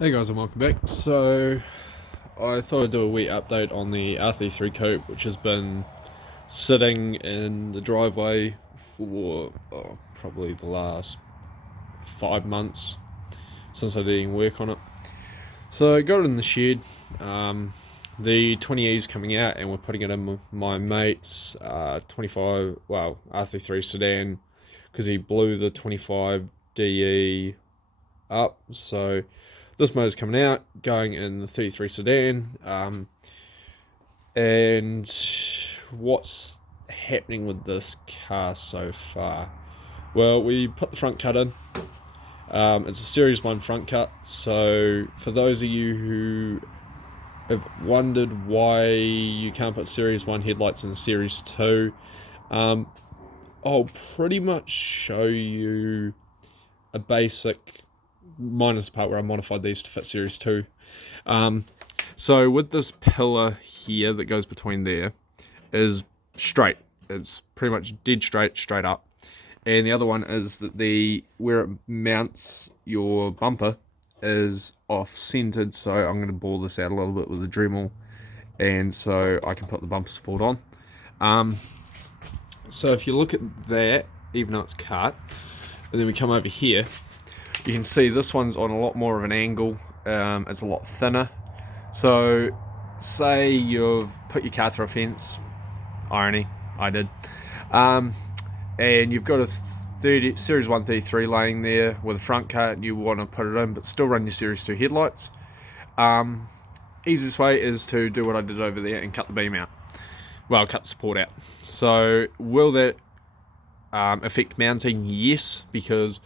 Hey guys, and welcome back. So I thought I'd do a wee update on the R33 coupe, which has been sitting in the driveway for probably the last 5 months since I did any work on it. So I got it in the shed. The 20E is coming out, and we're putting it in my mate's 25, well, R33 sedan, because he blew the 25DE up. So this motor's coming out, going in the 33 sedan. And what's happening with this car so far? Well, we put the front cut in. It's a Series 1 front cut. So for those of you who have wondered why you can't put Series 1 headlights in Series 2, I'll pretty much show you a basic, minus the part where I modified these to fit Series 2. So with this pillar here that goes between there is straight. It's pretty much dead straight up. And the other one is that where it mounts your bumper is off-centered, so I'm going to bore this out a little bit with a Dremel, and so I can put the bumper support on. So if you look at that, even though it's cut, and then we come over here, you can see this one's on a lot more of an angle. It's a lot thinner. So say you've put your car through a fence, irony, I did, and you've got a Series 133 laying there with a front cut, and you want to put it in but still run your Series 2 headlights. Easiest way is to do what I did over there and cut the beam out. Well, cut the support out. So will that affect mounting? Yes, because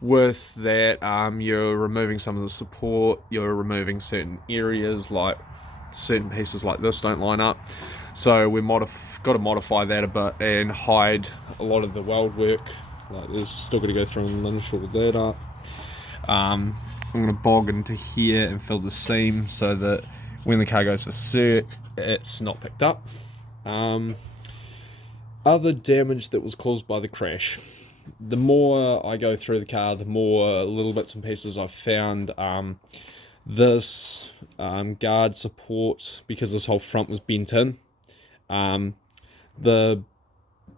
with that you're removing some of the support, you're removing certain areas, like certain pieces like this don't line up, so we got to modify that a bit and hide a lot of the weld work. Like, there's still got to go through and initial that up. I'm going to bog into here and fill the seam so that when the car goes for cert, it's not picked up. Other damage that was caused by the crash. The more I go through the car, the more little bits and pieces I've found. This guard support, because this whole front was bent in, the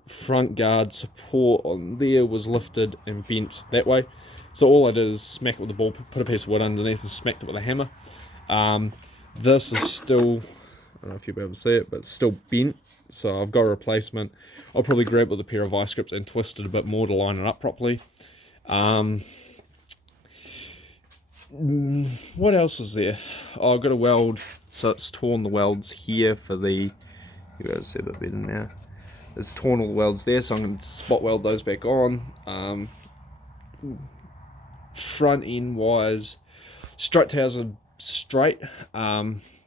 front guard support on there was lifted and bent that way. So all I did is smack it with the ball, put a piece of wood underneath and smacked it with a hammer. This is still, I don't know if you'll be able to see it, but it's still bent. So I've got a replacement. I'll probably grab it with a pair of vice grips and twist it a bit more to line it up properly. What else is there? Oh, I've got a weld, so it's torn the welds here for the, you'll be able to see a bit better now. It's torn all the welds there, so I'm going to spot weld those back on. Front end wise, strut towers are straight.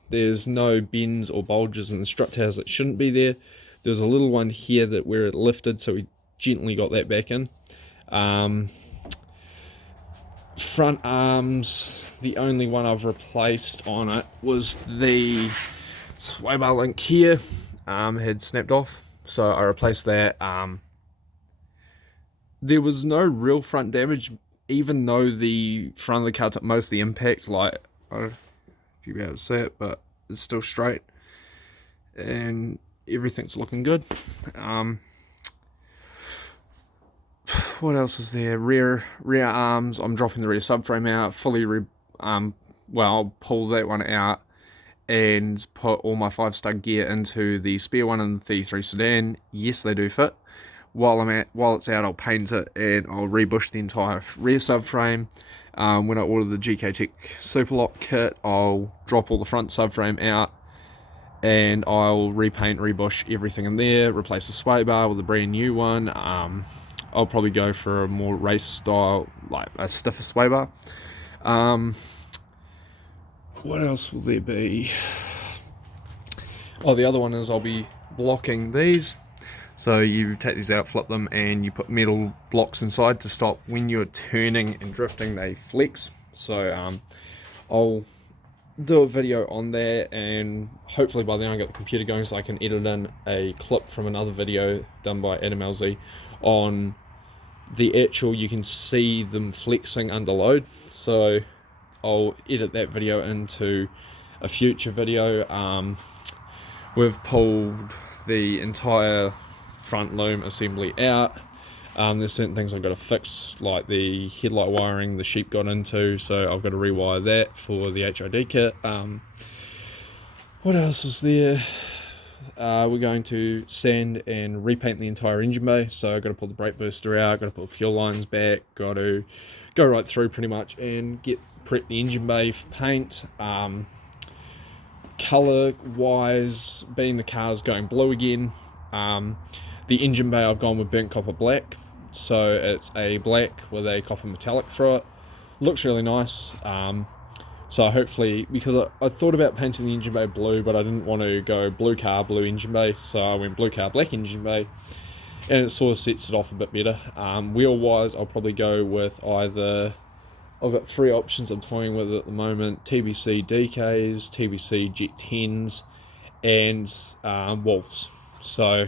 There's no bends or bulges in the strut towers that shouldn't be there. There's a little one here that where it lifted, so we gently got that back in. Front arms, the only one I've replaced on it was the sway bar link here. Had snapped off, so I replaced that. There was no real front damage, even though the front of the car took most of the impact. Like, I don't know if you'll be able to see it, but it's still straight and everything's looking good. What else is there? Rear arms, I'm dropping the rear subframe out fully. I'll pull that one out and put all my 5-stud gear into the spare one in the 33 sedan. Yes, they do fit. While it's out, I'll paint it and I'll rebush the entire rear subframe. When I order the GK Tech Superlock kit, I'll drop all the front subframe out and I'll repaint, rebush everything in there, replace the sway bar with a brand new one. I'll probably go for a more race style, like a stiffer sway bar. What else will there be? Oh, the other one is I'll be blocking these. So you take these out, flip them, and you put metal blocks inside to stop when you're turning and drifting, they flex. So I'll do a video on that, and hopefully by then I'll get the computer going so I can edit in a clip from another video done by Adam LZ on the actual, you can see them flexing under load. So I'll edit that video into a future video. We've pulled the entire front loom assembly out. There's certain things I've got to fix, like the headlight wiring the sheep got into, so I've got to rewire that for the HID kit. What else is there? We're going to sand and repaint the entire engine bay, so I've got to pull the brake booster out, got to pull fuel lines back, got to go right through pretty much and prep the engine bay for paint. Colour wise, being the car's going blue again, the engine bay I've gone with burnt copper black, so it's a black with a copper metallic through it. Looks really nice. So hopefully, because I thought about painting the engine bay blue, but I didn't want to go blue car, blue engine bay, so I went blue car, black engine bay, and it sort of sets it off a bit better. Wheel wise, I'll probably go with either, I've got 3 options I'm toying with at the moment: TBC DKs, TBC Jet 10s, and Wolves. So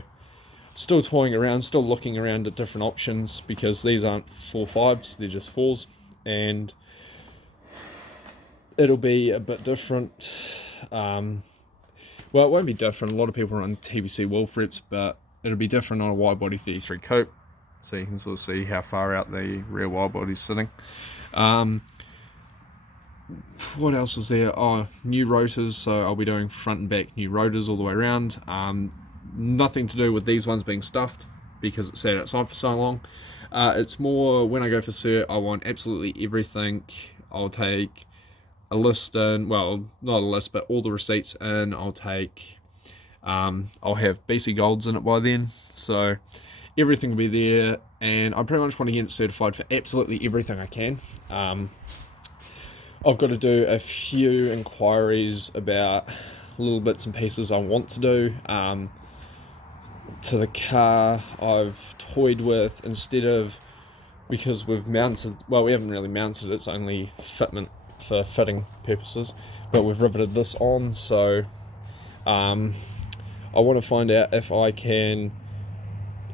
still toying around, still looking around at different options, because these aren't 4.5s, they're just 4s, and it'll be a bit different. Well, it won't be different. A lot of people run TBC Wolf reps, but it'll be different on a wide body 33 coupe, so you can sort of see how far out the rear wide body's sitting. What else was there? Oh, new rotors, so I'll be doing front and back new rotors all the way around. Nothing to do with these ones being stuffed, because it's sat outside for so long. It's more when I go for cert, I want absolutely everything. I'll take a list in, well, not a list, but all the receipts in. I'll have BC Golds in it by then, so everything will be there, and I pretty much want to get it certified for absolutely everything I can. I've got to do a few inquiries about little bits and pieces I want to do to the car. I've toyed with, instead of, because we've mounted, well, we haven't really mounted, it's only fitment for fitting purposes, but we've riveted this on, so I want to find out if I can,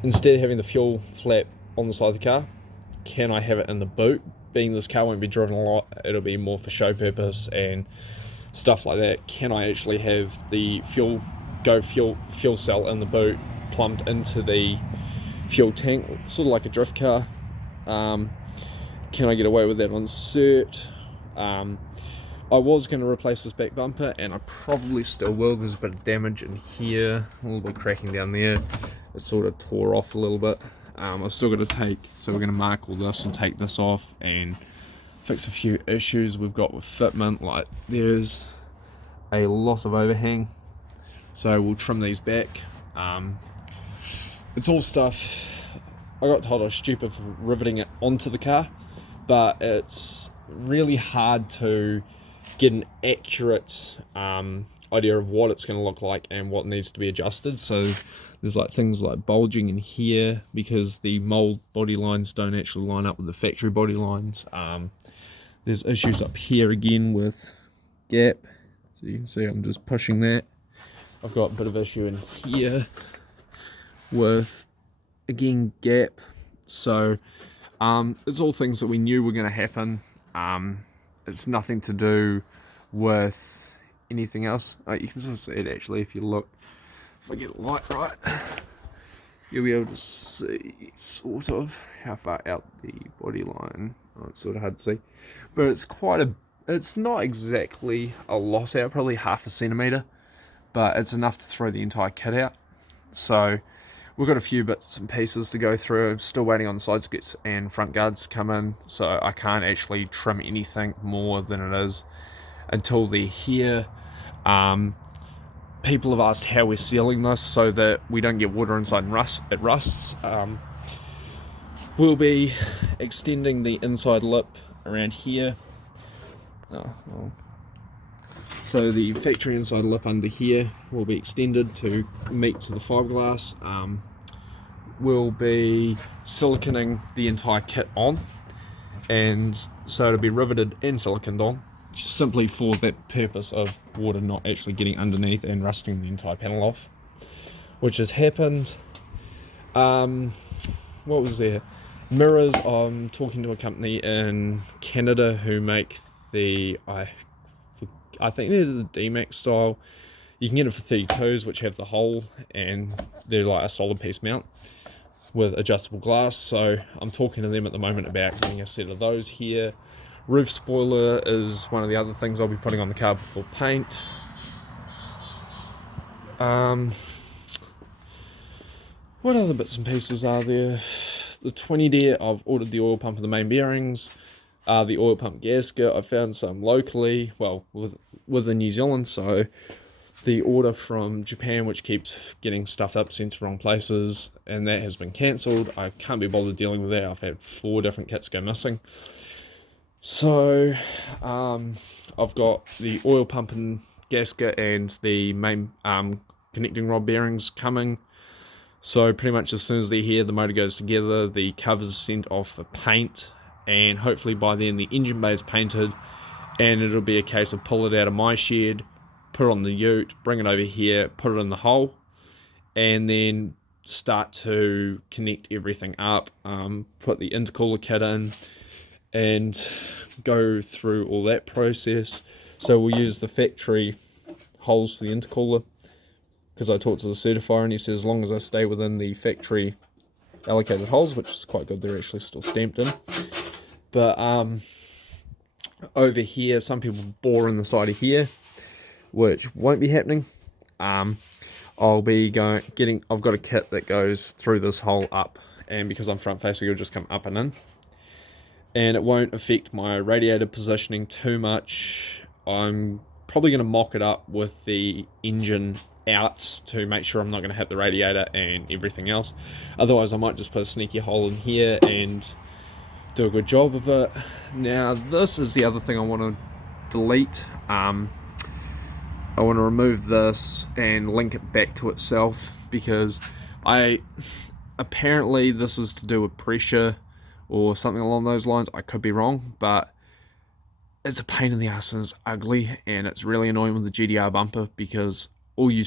instead of having the fuel flap on the side of the car, can I have it in the boot? Being this car won't be driven a lot, it'll be more for show purpose and stuff like that. Can I actually have the fuel cell in the boot plumbed into the fuel tank, sort of like a drift car? Can I get away with that on cert? I was going to replace this back bumper, and I probably still will. There's a bit of damage in here, a little bit cracking down there. It sort of tore off a little bit. I've still got to so we're going to mark all this and take this off and fix a few issues we've got with fitment. Like, there's a lot of overhang, so we'll trim these back. It's all stuff I got told I was stupid for riveting it onto the car, but it's really hard to get an accurate idea of what it's going to look like and what needs to be adjusted. So there's like things like bulging in here because the mold body lines don't actually line up with the factory body lines. There's issues up here again with gap, so you can see I'm just pushing that. I've got a bit of issue in here with, again, gap. So it's all things that we knew were going to happen. It's nothing to do with anything else. You can sort of see it actually if you look. If I get the light right, you'll be able to see sort of how far out the body line. Oh, it's sort of hard to see, but it's it's not exactly a lot out, probably 0.5 centimetre, but it's enough to throw the entire kit out. So we've got a few bits and pieces to go through. I'm still waiting on the side skirts and front guards to come in, so I can't actually trim anything more than it is until they're here. People have asked how we're sealing this so that we don't get water inside and it rusts. We'll be extending the inside lip around here. So the factory inside lip under here will be extended to meet to the fiberglass. We'll be siliconing the entire kit on, and so it'll be riveted and siliconed on, simply for that purpose of water not actually getting underneath and rusting the entire panel off, which has happened. What was there? Mirrors, I'm talking to a company in Canada who make the, I think they're the D-Max style. You can get it for 32s, which have the hole, and they're like a solid piece mount with adjustable glass. So I'm talking to them at the moment about getting a set of those here. Roof spoiler is one of the other things I'll be putting on the car before paint. What other bits and pieces are there? The 20D, I've ordered the oil pump and the main bearings. The oil pump gasket, I found some locally, well, within New Zealand, so the order from Japan, which keeps getting stuffed up, sent to wrong places, and that has been cancelled. I can't be bothered dealing with that. I've had 4 different kits go missing. So I've got the oil pump and gasket and the main connecting rod bearings coming. So pretty much as soon as they're here, the motor goes together, the covers sent off for paint, and hopefully by then the engine bay is painted, and it'll be a case of pull it out of my shed, put it on the ute, bring it over here, put it in the hole, and then start to connect everything up, put the intercooler kit in, and go through all that process. So we'll use the factory holes for the intercooler, because I talked to the certifier and he says as long as I stay within the factory allocated holes, which is quite good, they're actually still stamped in. But over here, some people bore in the side of here, which won't be happening. I'll be I've got a kit that goes through this hole up, and because I'm front facing, it'll just come up and in, and it won't affect my radiator positioning too much. I'm probably going to mock it up with the engine out to make sure I'm not going to hit the radiator and everything else. Otherwise I might just put a sneaky hole in here and do a good job of it. Now this is the other thing I want to delete. I want to remove this and link it back to itself, because apparently this is to do with pressure or something along those lines. I could be wrong, but it's a pain in the ass and it's ugly, and it's really annoying with the GDR bumper, because all you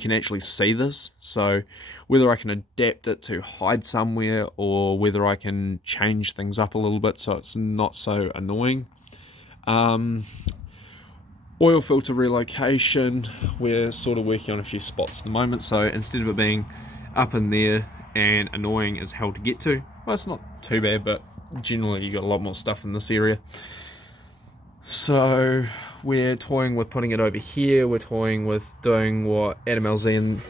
can actually see this. So whether I can adapt it to hide somewhere, or whether I can change things up a little bit so it's not so annoying. Oil filter relocation, we're sort of working on a few spots at the moment, so instead of it being up in there and annoying as hell to get to, well, it's not too bad, but generally you got a lot more stuff in this area. So we're toying with putting it over here. We're toying with doing what Adam LZ and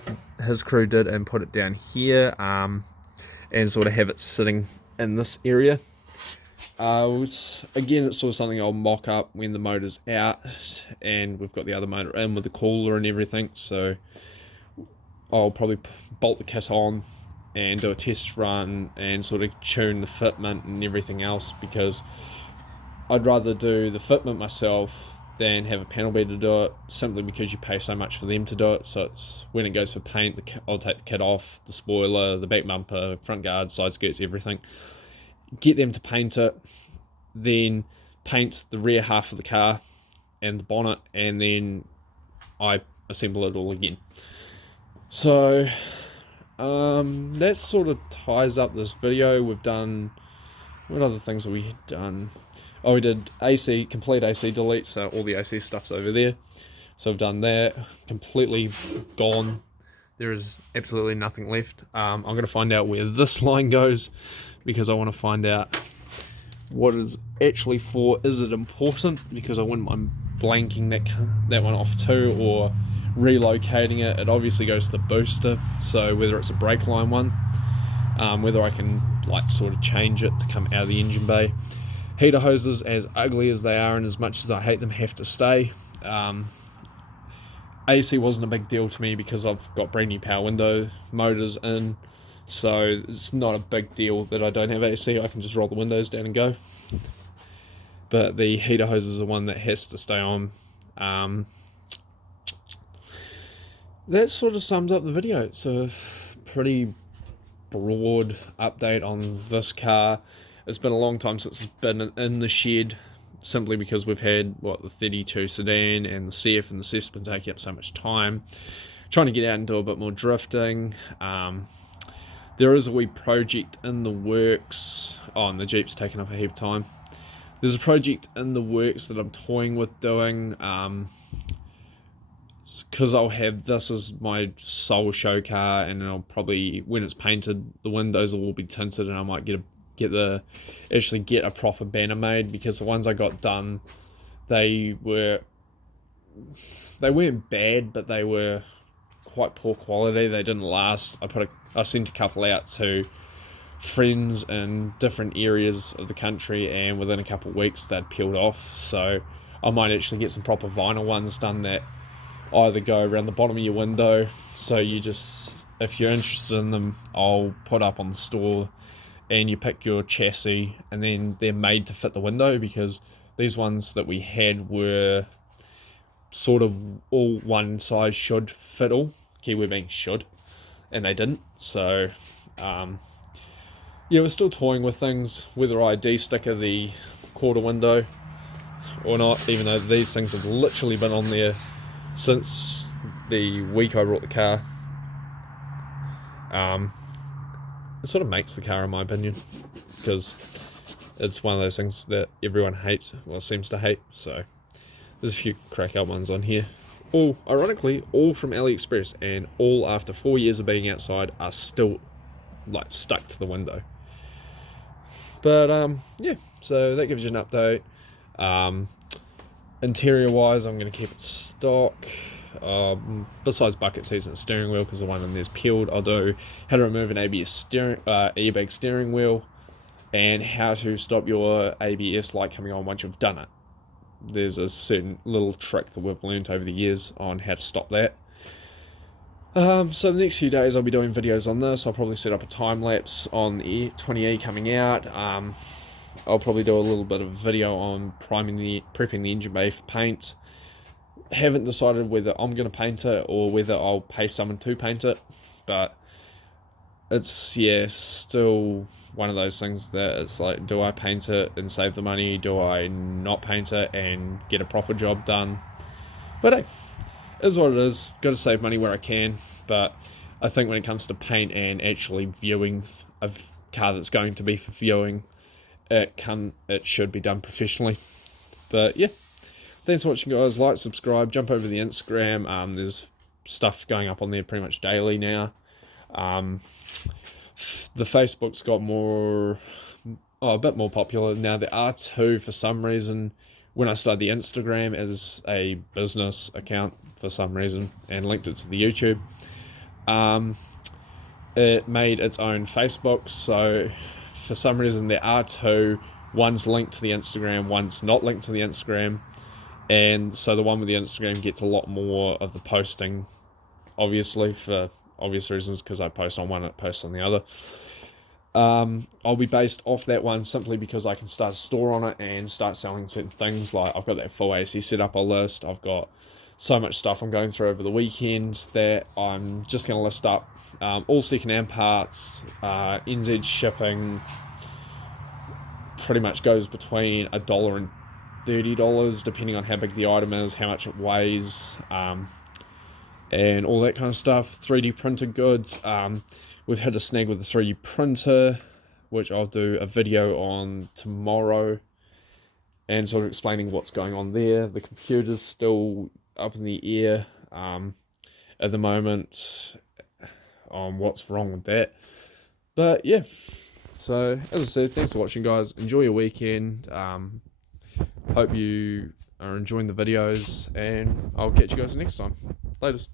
his crew did and put it down here, and sort of have it sitting in this area. Again, it's sort of something I'll mock up when the motor's out and we've got the other motor in with the cooler and everything. So I'll probably bolt the kit on and do a test run and sort of tune the fitment and everything else, because I'd rather do the fitment myself than have a panel beater do it, simply because you pay so much for them to do it. So it's when it goes for paint, I'll take the kit off, the spoiler, the back bumper, front guard, side skirts, everything, get them to paint it, then paint the rear half of the car and the bonnet, and then I assemble it all again. So that sort of ties up this video. We've done, what other things have we done? Oh, we did AC, complete AC delete, so all the AC stuff's over there. So I've done that, completely gone. There is absolutely nothing left. I'm going to find out where this line goes, because I want to find out what it's actually for. Is it important? Because I wouldn't mind blanking that one off too, or relocating it. It obviously goes to the booster, so whether it's a brake line one, whether I can like sort of change it to come out of the engine bay. Heater hoses, as ugly as they are and as much as I hate them, have to stay. AC wasn't a big deal to me because I've got brand new power window motors in, so it's not a big deal that I don't have AC. I can just roll the windows down and go. But the heater hoses are one that has to stay on. That sort of sums up the video. It's a pretty broad update on this car. It's been a long time since it's been in the shed, simply because we've had the 32 sedan and the CF, and the CF's been taking up so much time. Trying to get out and do a bit more drifting. There is a wee project in the works. Oh, and the Jeep's taken up a heap of time. There's a project in the works that I'm toying with doing, because I'll have this as my sole show car, and I'll probably, when it's painted, the windows will all be tinted, and I might actually get a proper banner made, because the ones I got done, they weren't bad, but they were quite poor quality. They didn't last. I sent a couple out to friends in different areas of the country, and within a couple of weeks they'd peeled off. So I might actually get some proper vinyl ones done that either go around the bottom of your window, so if you're interested in them, I'll put up on the store, and you pick your chassis, and then they're made to fit the window, because these ones that we had were sort of all one size should fit all, keyword being should, and they didn't. So yeah, we're still toying with things, whether I de-sticker the quarter window or not, even though these things have literally been on there since the week I brought the car. It sort of makes the car, in my opinion, because it's one of those things that everyone hates, well, seems to hate. So there's a few crack out ones on here, all ironically all from AliExpress, and all after 4 years of being outside are still like stuck to the window. But yeah, so that gives you an update. Interior wise, I'm going to keep it stock. Besides bucket seats and steering wheel, because the one in there's peeled, I'll do how to remove an airbag steering wheel, and how to stop your ABS light coming on once you've done it. There's a certain little trick that we've learned over the years on how to stop that. So the next few days I'll be doing videos on this. I'll probably set up a time lapse on the R33 coming out. I'll probably do a little bit of a video on prepping the engine bay for paint. Haven't decided whether I'm going to paint it or whether I'll pay someone to paint it, but it's still one of those things that it's like, do I paint it and save the money? Do I not paint it and get a proper job done? But hey, it is what it is. Got to save money where I can, but I think when it comes to paint and actually viewing a car that's going to be for viewing, it should be done professionally. But yeah, thanks for watching, guys. Like, subscribe, jump over the Instagram. There's stuff going up on there pretty much daily now. The Facebook's got a bit more popular now. The R2, for some reason, when I started the Instagram as a business account for some reason and linked it to the YouTube, it made its own Facebook. So for some reason, the R2, one's linked to the Instagram, one's not linked to the Instagram, and so the one with the Instagram gets a lot more of the posting, obviously for obvious reasons, because I post on one and it posts on the other. I'll be based off that one simply because I can start a store on it and start selling certain things. Like, I've got that full AC setup I'll list. I've got so much stuff I'm going through over the weekend that I'm just going to list up. All second-hand parts, NZ shipping pretty much goes between $1 and $30, depending on how big the item is, how much it weighs, and all that kind of stuff. 3D printed goods. We've had a snag with the 3D printer, which I'll do a video on tomorrow, and sort of explaining what's going on there. The computer's still up in the air at the moment on what's wrong with that. But yeah, so as I said, thanks for watching, guys. Enjoy your weekend. Hope you are enjoying the videos, and I'll catch you guys next time. Laters.